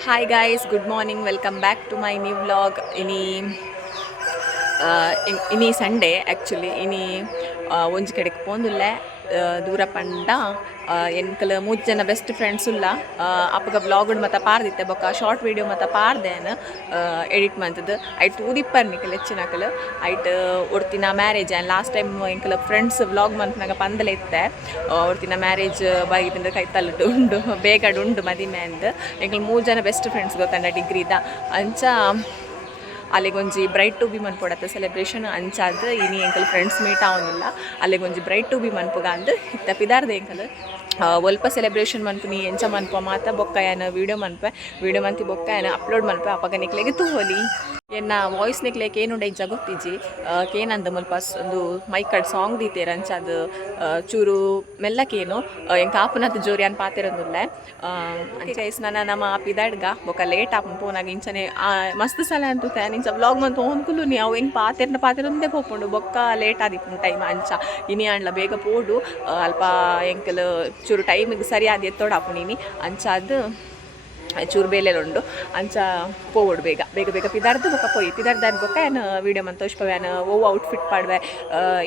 Hi guys, good morning. Welcome back to my new vlog. Ini Sunday actually. Ini ಒಂಜಿ ಕಡೆಗೆ ಪೋಂದುಲ್ಲೆ ದೂರ ಪಂಡ ಎನ್ಕಲ್ ಮೂಜ್ ಜನ ಬೆಸ್ಟ್ ಫ್ರೆಂಡ್ಸ್ ಉಲ್ಲ ಅಪ್ಪಗ ವ್ಲಾಗ್ ಮತ್ತ ಪಾರ್ದಿತ್ತೆ ಬೊಕ್ಕ ಶಾರ್ಟ್ ವಿಡಿಯೋ ಮತ್ತ ಪಾರ್ದೇನು ಎಡಿಟ್ ಮಂತದ್ದು ಐಟ್ ಊದಿಪ್ಪರ್ ನಿಕಲ್ ಹೆಚ್ಚಿನಕಲ್ ಐಟ್ ಒಡ್ತಿನ ಮ್ಯಾರೇಜ್ ಲಾಸ್ಟ್ ಟೈಮ್ ಎಂಕಲ್ ಫ್ರೆಂಡ್ಸ್ ವ್ಲಾಗ್ ಮಂತ್ನಾಗ ಪಂದಲೆ ಇತ್ತೆ ಒಡ್ತಿನ ಮ್ಯಾರೇಜ್ ಬಾಗಿದ್ರೆ ಕೈ ತಲ್ಲುಡು ಉಂಡು ಬೇಗಡು ಉಂಡು ಮದಿಮೆ ಅಂದ್ ಎಂಕಲ್ ಮೂರು ಜನ ಬೆಸ್ಟ್ ಫ್ರೆಂಡ್ಸ್ ಗೊತ್ತಂಡ ಡಿಗ್ರಿದ ಅಂಚ ಅಲ್ಲಿಗೊಂಜಿ ಬ್ರೈಟ್ ಟು ಬಿ ಮನ್ಪೊಡತ್ತೆ ಸೆಲೆಬ್ರೇಷನ್ ಅಂಚಾದ ಇನಿ ಎಂಕಲ್ ಫ್ರೆಂಡ್ಸ್ ಮೀಟ್ ಆವೊಂದಿಲ್ಲ ಅಲ್ಲಿಗೊಂಜಿ ಬ್ರೈಟ್ ಟು ಬಿ ಮನ್ಪುಗ ಅಂದ್ ಇತ್ತ ಪಿದಾರ್ದ ಎಂಕಲ್ ಒಲ್ಪ ಸೆಲೆಬ್ರೇಷನ್ ಮನ್ಪುನಿ ಎಂಚ ಮನ್ಪ ಮಾತ ಬೊಕ್ಕ ಏನ ವೀಡಿಯೋ ಮಂತಿ ಬೊಕ್ಕ ಏನ ಅಪ್ಲೋಡ್ ಮನ್ಪ ಅಪ್ಪಗ ನಿಕ್ಲೆಗೆ ತೂಹೊಲಿ ಎನ್ನ ವಾಯ್ಸ್ ನಿಕ್ಲೆಗ್ ಏನುಂಡ ಇಜ್ಜ ಗೊತ್ತಿಜ್ಜಿ ಕೇನಂದ ಮುಲ್ಪ ಒಂದು ಮೈಕಡ್ ಸಾಂಗ್ ದೀತೇರ ಅಂಚಾದ ಚೂರು ಮೆಲ್ಲಕೇನು ಎಂಕ ಆಪುನದ ಜೋರಿ ಅನ್ ಪಾತೆರೊಂದುಲ್ಲೆ ಗೈಸ್ ನನ್ನ ನಮ್ಮ ಪಿದಾಡ್ಗ ಬೊಕ್ಕ ಲೇಟ್ ಆಪನ್ ಪೋನಾಗ ಇಂಚನೆ ಮಸ್ತ್ ಸಲ ಅಂತೂ ಇಂಚ ವ್ಲಾಗ್ ಮಂತ್ ಹೋನ್ಕುಲು ನೀ ಅವು ಹೆಂಗೆ ಪಾತೆರೊಂದೇ ಪೋಪುಂಡು ಬೊಕ್ಕ ಲೇಟ್ ಆದಿಪ್ಪು ಟೈಮ್ ಅಂಚ ಇನಿ ಅಂಡ್ಲ ಬೇಗ ಪೋಡು ಅಲ್ಪ ಎಂಕಲ್ ಚೂರು ಟೈಮಿಗೆ ಸರಿಯಾದ ಎತ್ತೋಡಾಪು ನೀನಿ ಅಂಚಾದ ಚೂರು ಬೇಲೆಲುಂಡು ಅಂಚ ಪೋವಡು ಬೇಗ ಬೇಗ ಬೇಗ ಪಿದಾರ್ದು ಬೊಕ್ಕ ಪೋಯಿ ಪಿದಾರ್ದಾದ ಬೊಕ್ಕ ಏನು ವೀಡಿಯೋ ಮಂತ್ ತೋರಿಸ್ಪವೆ ಏನು ಓವ್ ಔಟ್ಫಿಟ್ ಪಾಡ್ವೆ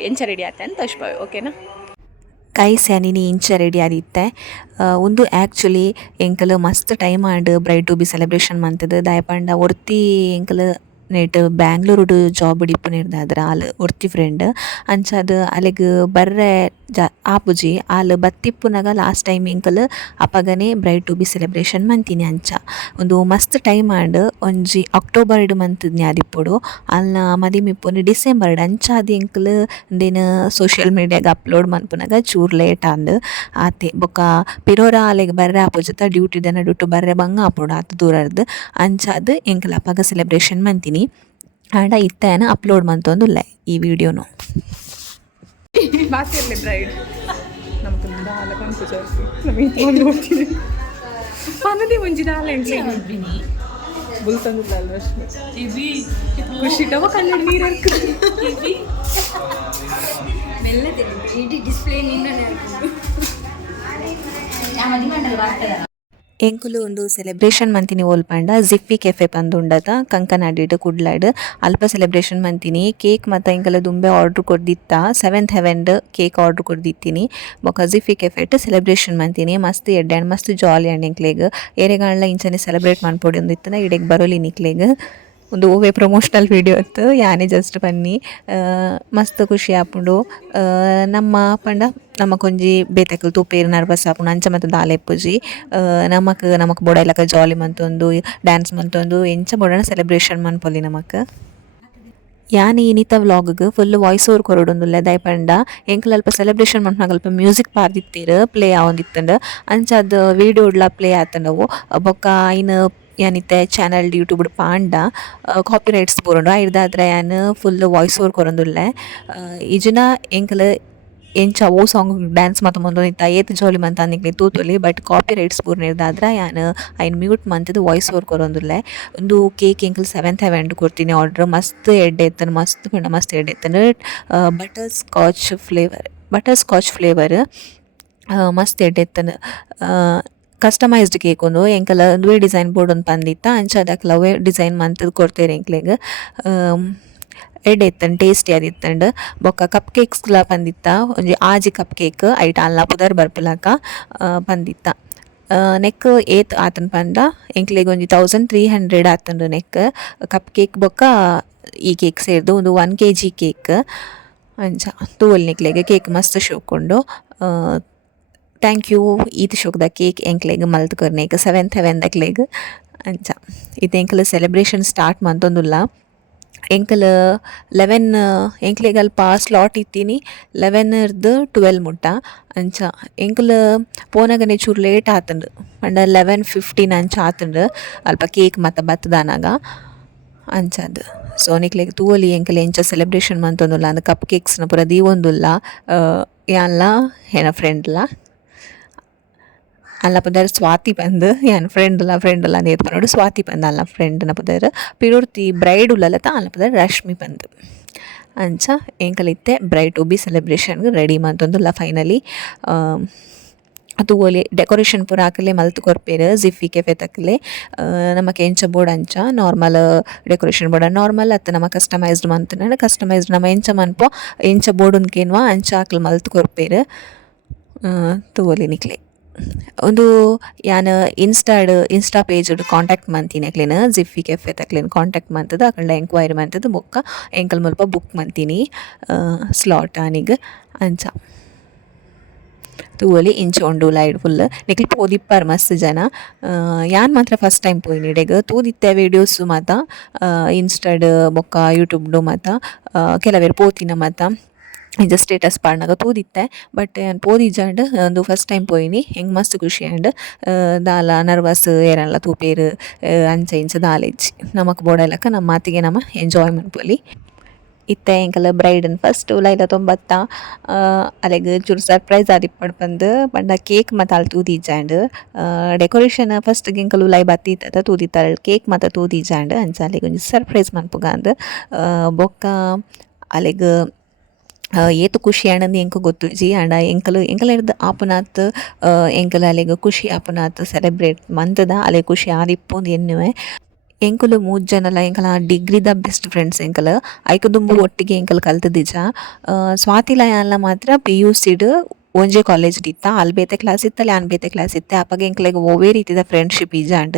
ಎಂಚ ರೆಡಿ ಆತೆ ಅಂತ ತೋರಿಸ್ಪವೆ ಓಕೆನಾ ಕೈಸ್ ಯಾನಿನಿ ಇಂಚ ರೆಡಿ ಆದಿತ್ತೆ ಒಂದು ಆ್ಯಕ್ಚುಲಿ ಎಂಕಲ್ ಮಸ್ತ್ time and bride to be celebration ಮಂತದ ದಾಯಪಂಡ ಒರ್ತಿ ಎಂಕಲ್ ನೆಟ್ ಬ್ಯಾಂಗ್ಳೂರುಡು ಜಾಬ್ ಹಿಡಿಪುನಿರ್ದಾದ್ರ ಆಲ್ ಒರ್ತಿ ಫ್ರೆಂಡ್ ಅಂಚಾದ ಅಲೆಗ್ ಬರ್ರೆ ಆಪುಜಿ ಆಲ್ ಬತ್ತಿಪ್ಪುನಗ ಲಾಸ್ಟ್ ಟೈಮ್ ಎಂಕಲ್ ಅಪಗನೆ ಬ್ರೈಡ್ ಟು ಬಿ ಸೆಲೆಬ್ರೇಷನ್ ಮಂತಿನಿ ಅಂಚ ಒಂದು ಮಸ್ತ್ ಟೈಮ್ ಆಂಡ್ ಒಂಜಿ ಅಕ್ಟೋಬರ್ಡ್ ಮಂತ್ ನ್ಯಾದಿಪ್ಪುಡು ಅಲ್ನ ಮದಿಮಿಪ್ಪುನು ಡಿಸೆಂಬರ್ಡ್ ಅಂಚಾದ ಎಂಕಲ್ ಇಂದೇನು ಸೋಷಿಯಲ್ ಮೀಡಿಯಾಗ ಅಪ್ಲೋಡ್ ಮನ್ಪುನಗ ಚೂರು ಲೇಟ್ ಆಂದ್ ಆತೆ ಬೊಕ್ಕ ಪಿರೋರ ಅಲೆಗ್ ಬರ್ರೆ ಆಪುಜತ ಡ್ಯೂಟಿ ದನ ಡುಟ್ಟು ಬರ್ರೆ ಬಂಗ ಆಪುಡು ಆತ ದೂರರ್ದು ಅಂಚಾದ ಎಂಕಲ್ ಅಪಗ ಸೆಲೆಬ್ರೇಷನ್ ಮಂತಿನಿ ಆಂಡ ಇತ್ತೇನ ಅಪ್ಲೋಡ್ ಮಂತೊಂದುಲ್ಲೆ ಈ ವಿಡಿಯೋನು ಬಾಸಿರ್ಲಿ ಬ್ರೈಡ್ ನಮ್ದು ದಾಲ ಕನ್ಫ್ಯೂಸ್ ನಮಗೆ ನೋಡ್ತೀನಿ ಪನ್ನದಿ ಮುಂಜಿ ದಾಲ ಎಂಟ್ಲಿ ಬುಲ್ತಂದಿಲ್ಲ ರಶ್ಮಿ ಖುಷಿ ಟವ ಕನ್ನಡ ನೀರು ಇಡೀ ಡಿಸ್ಪ್ಲೇ ನಿಂದನೇ ಎಂಕುಲು ಒಂದು ಸೆಲೆಬ್ರೇಷನ್ ಮಂತಿನಿ ಓಲ್ಪಂಡ ಜಿಫ್ಫಿ ಕೆಫೆ ಪಂದುಂಡತ ಕಂಕನಾಡಿಡ್ ಕುಡ್ಲಾಡ್ ಅಲ್ಪ ಸೆಲೆಬ್ರೇಷನ್ ಮಂತಿನಿ ಕೇಕ್ ಮತ್ತು ಎಂಕಲ ದುಂಬೆ ಆರ್ಡ್ರ್ ಕೊಡ್ದಿತ್ತ 7th ಹೆವೆನ್ಡ್ ಕೇಕ್ ಆರ್ಡ್ರ್ ಕೊಡ್ದಿತ್ತೀನಿ ಬೊಕ ಜಿಫ್ಫಿ ಕೆಫೆಟ್ ಸೆಲೆಬ್ರೇಷನ್ ಮಂತಿನಿ ಮಸ್ತ್ ಎಡ್ಡೆ ಮಸ್ತ್ ಜಾಲಿ ಅಂಡ್ ಎಂಕ್ಲೆಗ್ ಏರೆಗಾಣ್ಲ ಇಂಚನೆ ಸೆಲೆಬ್ರೇಟ್ ಮನ್ಪೊಡಿ ಒಂದಿತ್ತನ ಇಡೆಗ್ ಬರೋಲಿ ನಿಕ್ಲೆಗ್ ಒಂದು ಓವೇ ಪ್ರಮೋಷನಲ್ ವೀಡಿಯೋ ಇತ್ತು ಯಾನೇ ಜಸ್ಟ್ ಬನ್ನಿ ಮಸ್ತ್ ಖುಷಿ ಆಪುಂಡು ನಮ್ಮ ಪಂಡ ನಮಕೊಂಜಿ ಬೇತೆಕಲ್ ತೂಪೇರು ನರ್ವಸ್ ಆಪುಂಡು ಅಂಚ ಮತ್ತು ದಾಲೆ ಇಪ್ಪುಜಿ ನಮಕ್ ಬೊಡೈಲಕ ಜಾಲಿ ಮಂತೊಂದು ಡ್ಯಾನ್ಸ್ ಮಂತೊಂದು ಎಂಚ ಬೊಡನ ಸೆಲೆಬ್ರೇಷನ್ ಮನ್ಪೊಲಿ ನಮಕ್ ಯಾನಿ ಇನಿತ ವ್ಲಾಗ್ಗೆ ಫುಲ್ ವಾಯ್ಸ್ ಓವರ್ ಕೊರೊಡೊಂದುಲ್ಲೆ ದಯಪಂಡ ಎಂಕಲ್ ಅಲ್ಪ ಸೆಲೆಬ್ರೇಷನ್ ಮನ್ಪನಾಗ ಅಲ್ಪ ಮ್ಯೂಸಿಕ್ ಪಾರ್ದಿತ್ತೇರು ಪ್ಲೇ ಆವೊಂದಿತ್ತಂಡು ಅಂಚಾದ ವೀಡಿಯೋ ಉಡ್ಲ ಪ್ಲೇ ಆತಂಡವು ಬೊಕ್ಕ ಐನ್ ಯಾನಿತ್ತೆ ಚಾನಲ್ ಯೂಟ್ಯೂಬ್ ಪಾಂಡ ಕಾಪಿ ರೈಟ್ಸ್ ಪೂರುಂಡು ಐರ್ದಾದ್ರೆ ಯಾನ್ ಫುಲ್ ವಾಯ್ಸ್ ಓವರ್ ಕೊರೊಂದುಲ್ಲೆ ಇಜುನ ಎಂಕಲ್ ಎಂಚ ಓ ಸಾಂಗ್ ಡ್ಯಾನ್ಸ್ ಮಾತ ಮುಂದೊಂದಿತ್ತ ಏತ್ ಜೋಲಿ ಮಂತ ಅಂದಿಕ್ಲೆ ತೂತೊಲಿ ಬಟ್ ಕಾಪಿ ರೈಟ್ಸ್ ಪೂರ್ನಿರ್ದಾದ್ರ ಯಾನ್ ಐನ್ ಮ್ಯೂಟ್ ಮಂತದ ವಾಯ್ಸ್ ಓವರ್ ಕೊರೊಂದುಲ್ಲೆ ಒಂದು ಕೇಕ್ ಎಂಕಲ್ 7th ಹೆವೆನ್ಡ್ ಕೊಡ್ತೀನಿ ಆರ್ಡ್ರ್ ಮಸ್ತ್ ಎಡ್ಡೆ ಎತ್ತನ ಮಸ್ತ್ ಪಂಡ ಮಸ್ತ್ ಎಡ್ಡೆ ಎತ್ತನ ಬಟರ್ ಸ್ಕಾಚ್ ಫ್ಲೇವರ್ ಮಸ್ತ್ ಎಡ್ಡೆ ಎತ್ತನ ಕಸ್ಟಮೈಸ್ಡ್ ಕೇಕ್ ಒಂದು ಎಂಕಲ ಒಂದುವೇ ಡಿಸೈನ್ ಬೋರ್ಡ್ ಒಂದು ಪಂದಿತ್ತ ಅಂಚಾದಕ್ಲ ಅವೇ ಡಿಸೈನ್ ಮಂತದ್ ಕೊಡ್ತೇನೆ ಎಂಕ್ಲೆಗ್ ಎಡ್ಡೆ ಇತ್ತಂಡು ಟೇಸ್ಟಿ ಆದಿತ್ತಂಡು ಬೊಕ್ಕ ಕಪ್ ಕೇಕ್ಸ್ಲ ಪಂದಿತ್ತ ಒಂಜಿ ಆಜಿ ಕಪ್ ಕೇಕ್ ಐಟ್ ಅಲ್ಲ ಪುದರ್ ಬರ್ಪುಲಕ ಪಂದಿತ್ತ ನೆಕ್ ಏತ್ ಆತನ್ ಪಂಡ ಎಂಕ್ಲೆಗ್ ಒಂಜಿ 1300 ಆತಂಡು ನೆಕ್ ಕಪ್ ಕೇಕ್ ಬೊಕ್ಕ ಈ ಕೇಕ್ ಸೇರ್ದು ಒಂದು 1 kg ಕೇಕ್ ಅಂಚ ತೂವಲ್ ನಿಕ್ಲೆಗ್ ಕೇಕ್ ಮಸ್ತ್ ಶೋಕೊಂಡು ಥ್ಯಾಂಕ್ ಯು ಈತ್ ಶೋಕ್ದ ಕೇಕ್ ಎಂಕ್ಲೆಗ್ ಮಲ್ತ್ ಕೊರ್ನೇಕ್ 7th ಹೆವೆನ್ದಕ್ಲೆಗ್ ಅಂಚ ಇದು ಎಂಕಲ್ ಸೆಲೆಬ್ರೇಷನ್ ಸ್ಟಾರ್ಟ್ ಮಂತೊಂದುಲ್ಲ ಎಂಕಲ್ 11 ಎಂಕ್ಲೆಗ್ ಅಲ್ಪ ಸ್ಲಾಟ್ ಇತ್ತೀನಿ 11 12 ಮುಟ್ಟ ಅಂಚ ಎಂಕಲ್ ಪೋನಾಗನೆ ಚೂರು ಲೇಟ್ ಆತಂಡು ಪಂಡ 11:15 ಅಂಚ ಆತಂಡು ಅಲ್ಪ ಕೇಕ್ ಮತ್ತು ಬತ್ತದಾನಾಗ ಅಂಚದು ಸೊ ನಿಕ್ಲೆಗ್ ತೂವಲಿ ಎಂಕಲ್ ಎಂಚ ಸೆಲೆಬ್ರೇಷನ್ ಮಂತೊಂದುಲ್ಲ ಅಂದ್ ಕಪ್ ಕೇಕ್ಸ್ನ ಪೂರ ದೀವೊಂದುಲ್ಲ ಯಾನ್ಲ ಏನ ಫ್ರೆಂಡ್ಲ ಅಲ್ಲ ಪುದರ್ ಸ್ವಾತಿ ಬಂದು ಯಾನ್ ಫ್ರೆಂಡ್ಲ ನೇತ್ ಪನೋಡು ಸ್ವಾತಿ ಬಂದು ಅಲ್ಲ ಫ್ರೆಂಡ್ನ ಪುದರ್ ಪಿರೋರ್ತಿ ಬ್ರೈಡ್ ಉಲ್ಲಲತ ಅಲ್ಲ ಪುದರ್ ರಶ್ಮಿ ಬಂದು ಅಂಚ ಎಂಕಲಿತ್ತೆ ಬ್ರೈಡ್ ಟು ಬಿ ಸೆಲೆಬ್ರೇಷನ್ಗೆ ರೆಡಿ ಮಂತೊಂದುಲ್ಲ ಫೈನಲಿ ತೂವೊಲಿ ಡೆಕೋರೇಷನ್ ಪೂರ ಆಕಲೆ ಮಲ್ತ್ ಕೊರ್ಪೆರ್ ಜಿಫ್ಫಿ ಕೆಫೆ ತಕ್ಕಲೆ ನಮಕ್ ಎಂಚ ಬೋರ್ಡ್ ಅಂಚ ನಾರ್ಮಲ್ ಡೆಕೋರೇಷನ್ ಬೋರ್ಡ್ ನಾರ್ಮಲ್ ಅತ್ತ ನಮ ಕಸ್ಟಮೈಸ್ಡ್ ಮಂತುಂಡ ಕಸ್ಟಮೈಸ್ಡ್ ನಮ ಎಂಚ ಮನ್ಪೊ ಎಂಚ ಬೋರ್ಡ್ ಉನ್ಕೇನ್ವಾ ಅಂಚ ಆಕಲ್ ಮಲ್ತ್ ಕೊರ್ಪೆರ್ ತೂವೊಲಿ ನಿಕ್ಲೆ ಒಂದು ಯಾನ್ ಇನ್ಸ್ಟಾ ಪೇಜ್ ಕಾಂಟ್ಯಾಕ್ಟ್ ಮಂತೀನಿ ಅಕ್ಲೇನ ಜಿಫ್ಫಿ ಕೆಫೆ ತಕ್ಲೇನು ಕಾಂಟ್ಯಾಕ್ಟ್ ಮಂತದ ಅಕಲ್ನ ಎಂಕ್ವೈರಿ ಮಂತದ ಬೊಕ್ಕ ಎಂಕಲ್ ಮುಲ್ಪ ಬುಕ್ ಮಂತೀನಿ ಸ್ಲಾಟ್ ಆನಿಗ್ ಅಂಚ ತೂವೊಲಿ ಇಂಚ ಉಂಡು ಲೈಟ್ ಫುಲ್ ನಿಕ್ಲಿ ಪೋದಿಪ್ಪಾರ್ ಮಸ್ತ್ ಜನ ಯಾನ್ ಮಾತ್ರ ಫಸ್ಟ್ ಟೈಮ್ ಪೋಯಿನಿಡೆಗ್ ತೂದಿತ್ತೆ ವೀಡಿಯೋಸು ಮಾತ ಇನ್ಸ್ಟಾಡ್ ಬೊಕ್ಕ ಯೂಟ್ಯೂಬ್ಡು ಮಾತ ಕೆಲವೇರು ಪೋತಿನ ಮಾತ ಇಂಚ ಸ್ಟೇಟಸ್ ಪಾಡ್ನಾಗ ತೂದಿತ್ತೆ ಬಟ್ ನಾನು ಪೋದಿಜಾಂಡ್ ಒಂದು ಫಸ್ಟ್ ಟೈಮ್ ಪೋಯಿನಿ ಹೆಂಗೆ ಮಸ್ತ್ ಖುಷಿ ಆ್ಯಂಡ್ ದಾಲ ನರ್ವಸ್ ಏರಲ್ಲ ತೂಪೇರು ಅಂಚ ಇಂಚ ದಾಲೆಜ್ಜಿ ನಮಕ್ ಬೋಡಲಕ್ಕ ನಮ್ಮ ಮಾತಿಗೆ ನಮ್ಮ ಎಂಜಾಯ್ ಮನ್ಪೊಲಿ ಇತ್ತೆ ಎಂಕಲ್ ಬ್ರೈಡನ್ ಫಸ್ಟ್ ಲೈಲ 90 ಅಲೆಗ್ ಚೂರು ಸರ್ಪ್ರೈಸ್ ಆದಿಪ್ಪಡ್ ಬಂದು ಪಂಡ ಕೇಕ್ ಮತ್ತು ಅಲ್ಲಿ ತೂದಿಜಾಂಡ್ ಡೆಕೋರೇಷನ್ ಫಸ್ಟ್ ಎಂಕಲು ಲೈ ಬತ್ತಿತ್ತ ತೂದಿತ್ತಾರ ಕೇಕ್ ಮತ್ತು ತೂದಿಜಾಂಡ್ ಅಂಚ ಅಲೆಗ್ ಒಂಜಿ ಸರ್ಪ್ರೈಸ್ ಮನ್ಪುಗಾಂದ್ ಬೊಕ್ಕ ಅಲೆಗ್ ಏತು ಖುಷಿ ಆಂಡಂದು ಎಂಕ ಗೊತ್ತುಜಿ ಆಂಡ ಎಂಕಲ ಹಿಡ್ದು ಆಪುನಾತ್ ಎಂಕಲ ಅಲೆಗ್ ಖುಷಿ ಆಪುನಾತ್ ಸೆಲೆಬ್ರೇಟ್ ಮಂತದ ಅಲೆ ಖುಷಿ ಆದಿಪ್ಪುಂದು ಎನ್ನುವೆ ಎಂಕುಲು 3 ಜನಲ ಎಂಕಲ ಡಿಗ್ರಿದ ಬೆಸ್ಟ್ ಫ್ರೆಂಡ್ಸ್ ಎಂಕಲ್ ಐಕ ದುಂಬು ಒಟ್ಟಿಗೆ ಎಂಕಲ್ ಕಲ್ತದಿಜ ಸ್ವಾತಿಲ ಯಾನ್ಲ ಮಾತ್ರ PUC'ಡ್ ಒಂಜೆ ಕಾಲೇಜ್ ಇತ್ತ ಅಲ್ಲಿ ಬೇತೆ ಕ್ಲಾಸ್ ಇತ್ತಲ್ಲಿ ಆನ್ ಬೇತೆ ಕ್ಲಾಸ್ ಇತ್ತೆ ಅಪ್ಪಗೆ ಎಂಕ್ಲೆಗ್ ಒವೇ ರೀತಿದ ಫ್ರೆಂಡ್ಶಿಪ್ ಇಜಾಂಡ್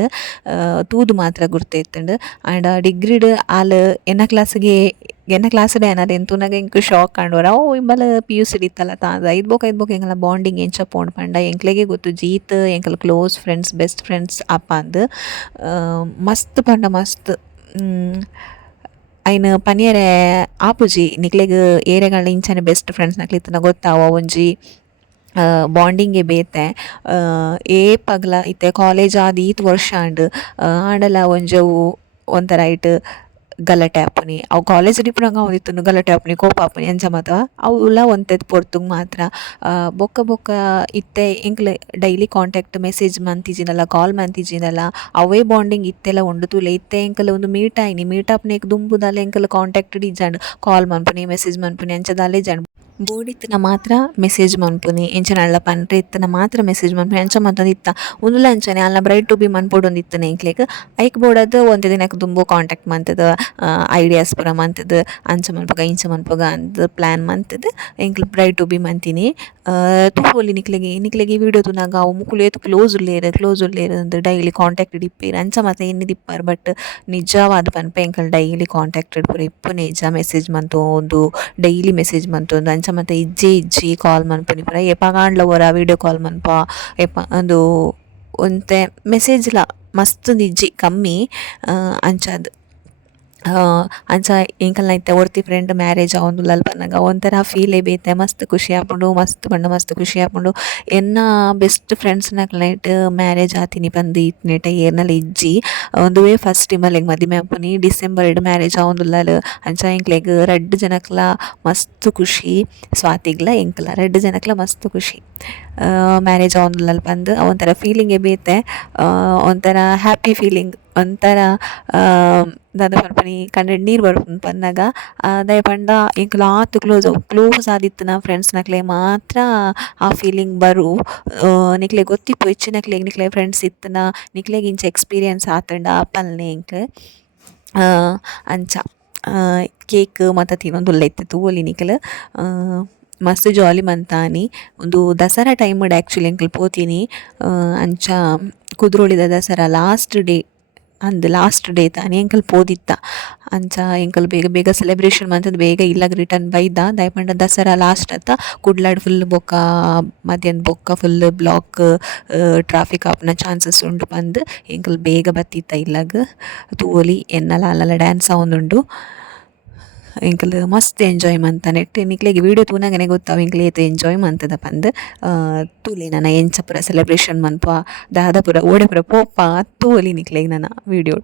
ತೂದು ಮಾತ್ರ ಗುರ್ತೇತ್ತಂಡ್ ಆಂಡ್ ಡಿಗ್ರಿಡ್ ಆಲ್ ಎನ್ನ ಕ್ಲಾಸ್ಡ್ ಏನಾರು ಎಂತುನಾಗ ಎಂಕ್ ಶಾಕ್ ಕಾಣೋರ ಇಂಬಲ PUC'ಡ್ ಇತ್ತಲ್ಲ ತಾಂದ ಐದ್ ಬೋಕ್ ಎಂಕಲ ಬಾಂಡಿಂಗ್ ಎಂಚ ಪೋಂಡ್ ಪಂಡ ಎಂಕ್ಲೆಗೆ ಗೊತ್ತು ಜೀತ್ ಎಂಕಲ್ ಕ್ಲೋಸ್ ಫ್ರೆಂಡ್ಸ್ ಬೆಸ್ಟ್ ಫ್ರೆಂಡ್ಸ್ ಅಪ್ಪ ಅಂದ್ ಮಸ್ತ್ ಪಂಡ ಮಸ್ತ್ ಐನ್ ಪನಿಯರೆ ಆಪುಜಿ ನಿಕ್ಲೆಗ್ ಏರೆಗಳ ಇಂಚನೆ ಬೆಸ್ಟ್ ಫ್ರೆಂಡ್ಸ್ ನಕ್ಲಿತ್ತನ ಗೊತ್ತಾವ ಒಂಜಿ ಬಾಂಡಿಂಗೇ ಬೇತೆ ಪಗಲ ಇತ್ತೆ ಕಾಲೇಜ್ ಆದ ಈತ್ ವರ್ಷ ಆಂಡಲ ಒಂಜವು ಒಂಥರ ಇಟ್ ಗಲಾಟೆ ಆಪುನಿ ಅವು ಕಾಲೇಜ್ ಡಿಪ್ರಂಗ ಅವನಿತ್ತು ಗಲಾಟೆ ಆಪುನಿ ಕೋಪ ಆಪುನಿ ಅಂಚ ಮಾತ ಅವುಲ ಒಂತೆದ್ ಪೊರ್ತುಗ್ ಮಾತ್ರ ಬೊಕ್ಕ ಇತ್ತೆ ಎಂಕ್ಲೆ ಡೈಲಿ ಕಾಂಟ್ಯಾಕ್ಟ್ ಮೆಸೇಜ್ ಮಂತಿಜಿನಲ್ಲ ಕಾಲ್ ಮಂತಿಜಿನಲ್ಲ ಅವೇ ಬಾಂಡಿಂಗ್ ಇತ್ತೆಲ್ಲ ಉಂಡು ತೂಲೆ ಇತ್ತೆ ಎಂಕಲ್ ಒಂದು ಮೀಟ್ ಆಪ್ನೇಕ್ ದುಂಬುದಾಲೆ ಎಂಕಲ್ ಕಾಂಟ್ಯಾಕ್ಟ್ ಇಜ್ಜಾಂಡ್ ಕಾಲ್ ಮನ್ಪುನಿ ಮೆಸೇಜ್ ಮನ್ಪುನಿ ಅಂಚದಾಲೆ ಇಜ್ಜಾಂಡ್ ಬೋರ್ಡ್ ಇತ್ತನ ಮಾತ್ರ ಮೆಸೇಜ್ ಮನ್ಪುನಿ ಎಂಚನ ಅಳ್ಳ ಪನ್ರೆ ಇತ್ತನ ಮಾತ್ರ ಮೆಸೇಜ್ ಮನ್ಪುನಿ ಅಂಚ ಮಾತೊಂದು ಇತ್ತ ಉಂದುಲ ಅಂಚನೆ ಅಲ್ಲ ಬ್ರೈಡ್ ಟು ಬಿ ಮನ್ಪೊಡೊಂದು ಇತ್ತನ ಎಂಕ್ಲೆಗ್ ಐಕ್ ಬೋರ್ಡದು ಒಂತೆ ದಿನಕ್ಕೆ ದುಂಬು ಕಾಂಟ್ಯಾಕ್ಟ್ ಮಂತದ ಐಡಿಯಾಸ್ ಪೂರ ಮಂತದ ಅಂಚ ಮನ್ಪಗ ಇಂಚ ಮನ್ಪಗ ಅಂದ್ ಪ್ಲ್ಯಾನ್ ಮಂತದ ಎಂಕ್ಲ್ ಬ್ರೈಡ್ ಟು ಬಿ ಮಂತೀನಿ ತೂವೊಲಿ ನಿಕ್ಲೆಗೆ ವಿಡಿಯೋ ತುನಾಗ ಅವು ಮುಕ್ಕುಲು ಏತು ಕ್ಲೋಸ್ ಉಲ್ಲೇರು ಅಂದ್ ಡೈಲಿ ಕಾಂಟ್ಯಾಕ್ಟ್ ಇಪ್ಪೇರು ಅಂಚ ಮಾತ ಎನ್ನಿ ದಿಪ್ಪಾರು ಬಟ್ ನಿಜವಾದ ಪನ್ಪೆ ಎಂಕಲ್ ಡೈಲಿ ಕಾಂಟ್ಯಾಕ್ಟೆಡ್ ಪೂರ ಇಪ್ಪು ನಿಜ ಮೆಸೇಜ್ ಮಂತೊಂದು ಡೈಲಿ ಮೆಸೇಜ್ ಮಂತೊಂದು ಅಂಚ ಮಾತ ಇಜ್ಜಿ ಕಾಲ್ ಮನ್ಪುನಿ ಪೂರ ಎಪಾಗಾಂಡ್ಲ ಒರ ವಿಡಿಯೋ ಕಾಲ್ ಮನ್ಪ ಒಂದು ಒಂತೆ ಮೆಸೇಜ್ಲ ಮಸ್ತ್ ಇಜ್ಜಿ ಕಮ್ಮಿ ಅಂಚಾದ್ ಅಂಚ ಎಂಕಲ್ನ ಇತ್ತೆ ಒರ್ತಿ ಫ್ರೆಂಡ್ ಮ್ಯಾರೇಜ್ ಆವೊಂದುಲ್ಲ ಪನ್ನಗ ಒಂಥರ ಫೀಲೇ ಬೇತೆ ಮಸ್ತ್ ಖುಷಿ ಆಪುಂಡು ಮಸ್ತ್ ಖುಷಿ ಆಪುಂಡು ಎನ್ನ ಬೆಸ್ಟ್ ಫ್ರೆಂಡ್ಸ್ ನಕ್ಲೈಟ್ ಮ್ಯಾರೇಜ್ ಆತಿನಿ ಪಂದು ಇತ್ನೆಟ ಏರ್ನಲ ಇಜ್ಜಿ ಒಂದುವೇ ಫಸ್ಟ್ ಟೈಮಲ್ಲಿ ಮದಿಮೆ ಆಪುನಿ ಡಿಸೆಂಬರ್ ಮ್ಯಾರೇಜ್ ಆವೊಂದುಲ್ಲ ಅಂಚ ಎಂಕ್ಲೆಗ್ 2 ಜನಕ್ಲ ಮಸ್ತ್ ಖುಷಿ ಸ್ವಾತಿಗ್ಲ ಎಂಕ್ಲ 2 ಜನಕ್ಲ ಮಸ್ತ್ ಖುಷಿ ಮ್ಯಾರೇಜ್ ಆವೊಂದುಲ್ಲ ಪಂದು ಒಂಥರ ಫೀಲಿಂಗೇ ಬೇತೆ ಒಂಥರ ಹ್ಯಾಪಿ ಫೀಲಿಂಗ್ ಒಂಥರ ದಾದ ಪನ್ಪನಿ ಕಣ್ಣೆಡ್ ನೀರು ಬರ್ಪುಂಡು ಪನ್ನಾಗ ದಯ ಪಂಡ ಎಂಕುಲು ಆತು ಕ್ಲೋಸ್ ಆದಿತ್ತನ ಫ್ರೆಂಡ್ಸ್ ನಕ್ಲೆ ಮಾತ್ರ ಆ ಫೀಲಿಂಗ್ ಬರು ನಿಕ್ಲೆ ಗೊತ್ತಿಪ್ಪು ಹೆಚ್ಚಿನಕ್ಲೆಗ್ ನಿಕ್ಲೆ ಫ್ರೆಂಡ್ಸ್ ಇತ್ತನ ನಿಕ್ಲೆಗ್ ಇಂಚ ಎಕ್ಸ್ಪೀರಿಯನ್ಸ್ ಆತಂಡ ಪಲ್ನೆ ಎಂಕ್ ಅಂಚ ಕೇಕ್ ಮತ್ತು ತಿನ್ನೊಂದುಲ್ಲ ಇತ್ತು ತೂವೊಲಿ ನಿಕ್ಲ್ ಮಸ್ತ್ ಜಾಲಿ ಮಂತಾನಿ ಒಂದು ದಸರಾ ಟೈಮ್ಡ್ ಆ್ಯಕ್ಚುಲಿ ಎಂಕಲ್ ಪೋತೀನಿ ಅಂಚ ಕುದ್ರೋಳಿದ ದಸರಾ ಲಾಸ್ಟ್ ಡೇ ತಾನೇ ಎಂಕಲ್ ಪೋದಿತ್ತ ಅಂಚ ಎಂಕಲ್ ಬೇಗ ಸೆಲೆಬ್ರೇಷನ್ ಮಂತದ್ದು ಬೇಗ ಇಲ್ಲಾಗ ರಿಟರ್ನ್ ಬೈದ ದಯಪಂಡ ದಸರಾ ಲಾಸ್ಟ್ ಅತ್ತ ಕುಡ್ಲಾಡ್ ಫುಲ್ ಬೊಕ್ಕ ಮಧ್ಯಾಹ್ನ ಬೊಕ್ಕ ಫುಲ್ ಬ್ಲಾಕ್ ಟ್ರಾಫಿಕ್ ಆಪ್ನ ಚಾನ್ಸಸ್ ಉಂಡು ಬಂದು ಎಂಕಲ್ ಬೇಗ ಬತ್ತಿತ್ತ ಇಲ್ಲಾಗ ತೂವೊಲಿ ಎನ್ನಲ ಅಲ್ಲಲ್ಲ ಡ್ಯಾನ್ಸ್ ಆವೊಂದುಂಡು ಎಂಕಲ್ ಮಸ್ತ್ ಎಂಜಾಯ್ ಮಂತ ನೆಟ್ ನಿಕ್ಲೆಗೆ ವೀಡಿಯೋ ತೂನಗನೆ ಗೊತ್ತಾವ ಎಂಕ್ಲೆ ಏತು ಎಂಜಾಯ್ ಮಂತದ ಪಂದ್ ತೂಲೆ ನನ್ನ ಎಂಚ ಪೂರ ಸೆಲೆಬ್ರೇಷನ್ ಮನ್ಪ ದಾದ ಪೂರ ಓಡೆ ಪೂರ ಪೋಪ ತೂವೊಲಿ ನಿಕ್ಲೆಗೆ ನನ್ನ ವೀಡಿಯೋ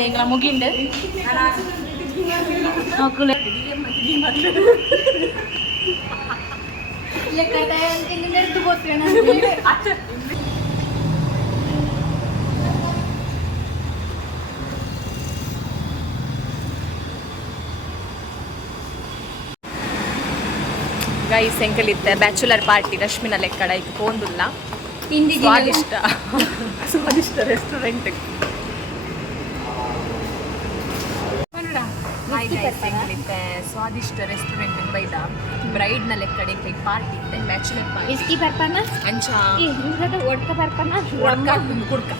ಬರ್ಡೇ ಎಂಕಲ ಮುಗಿಂಡು ನೋಕುಲೆ ಗೈಸ್ ಎಂಕಲಿತ್ತೆ ಬ್ಯಾಚುಲರ್ ಪಾರ್ಟಿ ರಶ್ಮಿನ ಲೆಕ್ಕಡ ಇದು ಪೋಂದುಲ್ಲ ಸ್ವಾದಿಷ್ಟ ಸ್ವಾದಿಷ್ಟ ರೆಸ್ಟೋರೆಂಟ್ ಸ್ವಾದಿಷ್ಟ ರೆಸ್ಟೋರೆಂಟ್ ಬೈದ ಬ್ರೈಡ್ನ ಲೆಕ್ಕಡೆ ಪಾರ್ಟಿ ಇತ್ತೆ ಬ್ಯಾಚುಲರ್ ಪಾರ್ಟಿ ಅಂಚ ಕುಡ್ಕ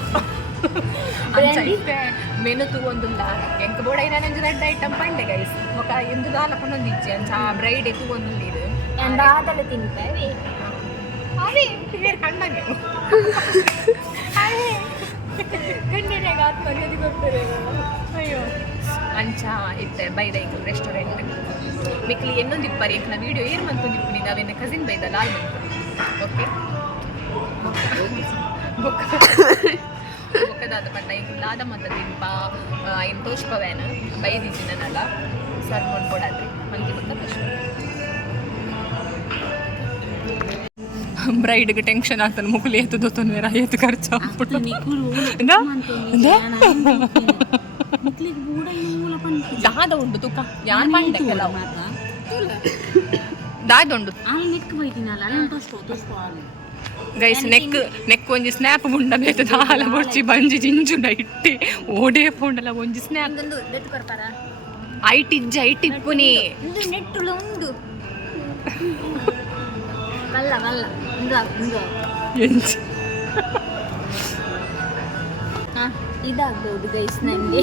ಅಂಚ ಇತ್ತೆ ಮೆನು ತಗೊಂದುಲ್ಲ ಎಂಕ ಬೋಡ ನಂಜು ರೆಡ್ ಐಟಮ್ ಪಂಡೆ ಗೈಸ್ ఒక ಎಂದು ದಾಲಪನೊಂದು ಇಚ್ಚೆ ಅಂಚ ಬ್ರೈಡ್ ತಗೊಂದುಲ್ಲ ಇದು ಬಾದಲು ತಿಂತೇವೆ ಅದೇ ಕಣ್ಣಗೆ ಕಣ್ಣಿನಾಗ ಆತ್ಮರ್ಯಾದೆ ಬರ್ತಾರೆ ಅಯ್ಯೋ ಅಂಚ ಇತ್ತೆ ಬೈದ ಈಗ ರೆಸ್ಟೋರೆಂಟ್ ಮಿಕ್ಲಿ ಇನ್ನೊಂದು ಇಪ್ಪರಿ ಎಂಕ್ನ ವೀಡಿಯೋ ಏನು ಮಂತೊಂದು ಇಪ್ಪನಿ ನಾವೇನ ಕಸಿನ್ ಬೈದ ಲಾಲ್ ಮಂತೊಂದು ಓಕೆ ಬೊಕ್ಕದಾದ ಪಂಡ ಈಗ ಲಾದ ಮತ ತಿಂಪ ಏನು ತೋಷ್ಪವೇನ ಬೈದಿಜಿನಲ್ಲ ಸರ್ ನೋಡ್ಕೊಡಾದ್ರಿ ಮಂಗಿ ಬೊಕ್ಕ ತೋಷ್ಪ ಬ್ರೈಡ್ಗೆ ಟೆನ್ಷನ್ ಆಗ್ತಾನೆ ಮುಗುಲಿ ಎತ್ತು ದೊತ್ತೊಂದು ಬೇರೆ ಎತ್ತು ಖರ್ಚು ದಾದ ಉಂಡು ತುಕ ಯಾನ್ ಪಂಡೆ ಕೆಲವು ದಾದ ಉಂಡು ಗೈಸ್ ನೆಕ್ ಒಂಜಿ ಸ್ನ್ಯಾಪ್ ಉಂಡ ಬೇತ ದಾಲ ಬೊಡ್ಚಿ ಬಂಜಿ ಜಿಂಜುಂಡ ಇಟ್ಟಿ ಓಡೇ ಪೋಂಡಲ ಒಂಜಿ ಸ್ನ್ಯಾಪ್ ಐಟಿಜ್ಜ ಐಟಿಪ್ಪುನಿ ನೆಟ್ಟುಲು ಉಂಡು ವಲ್ಲ ವಲ್ಲ ಎಂಚ ಇದಾಗ್ಬೋದು ಗೈಸ್ ನನಗೆ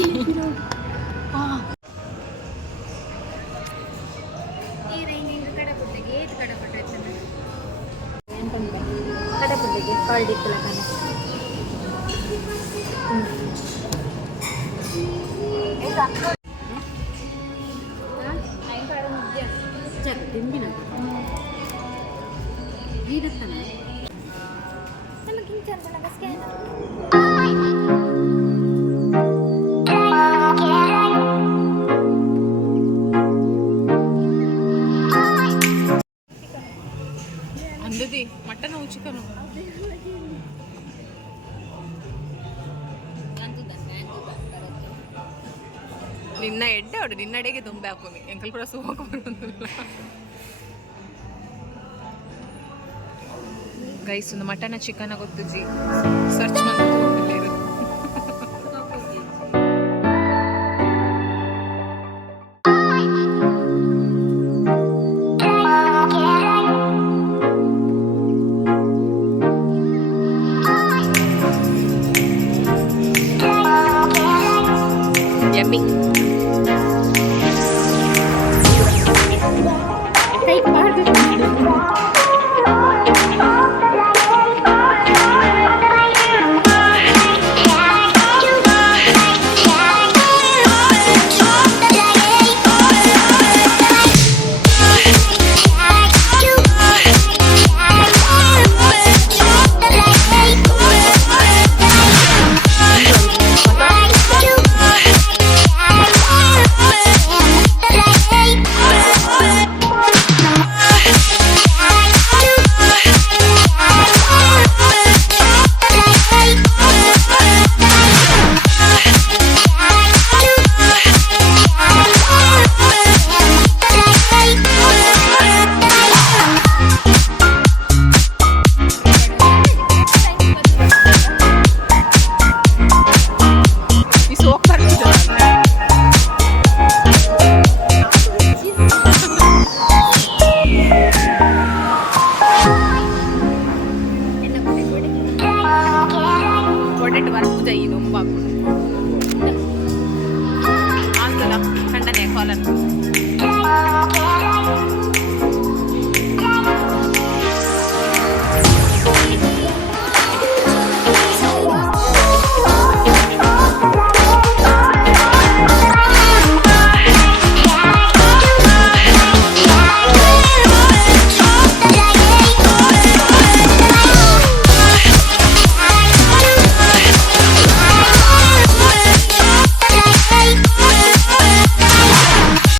ಕಡಪುಡ್ಡೆಗೆ ಕಾಲ್ಡಿತ್ತಲ ಕಣ ತಿಂದಿನ ನೀರತ್ತನ ನಮಗಿಂತ ಸ್ಕ್ಯಾನ್ ಅಂದದಿ ಮಟನ್ ಚಿಕನ್ ನಿನ್ನ ಎಡ್ಡೆ ಅವಡು ನಿನ್ನಡೆಗೆ ತುಂಬೆ ಹಾಕೋಮಿ ಎಂಕಲ್ ಕೂಡ ಹೋಗ ಬರೋದಿಲ್ಲ ಗೈಸ್ ಒಂದು ಮಟನ ಚಿಕನ್ ಗೊತ್ತುಜಿ ಸರ್ಚ್ ಮಾಡಿ ಯಮ್ಮಿ ಕೊಟ್ಟಿಟ್ಟು ಬರ ಪೂಜೆ ಇದು ಉಂಬಾಕು ಆಗ್ತದ ಖಂಡನೆ ಕಾಲನ್ನು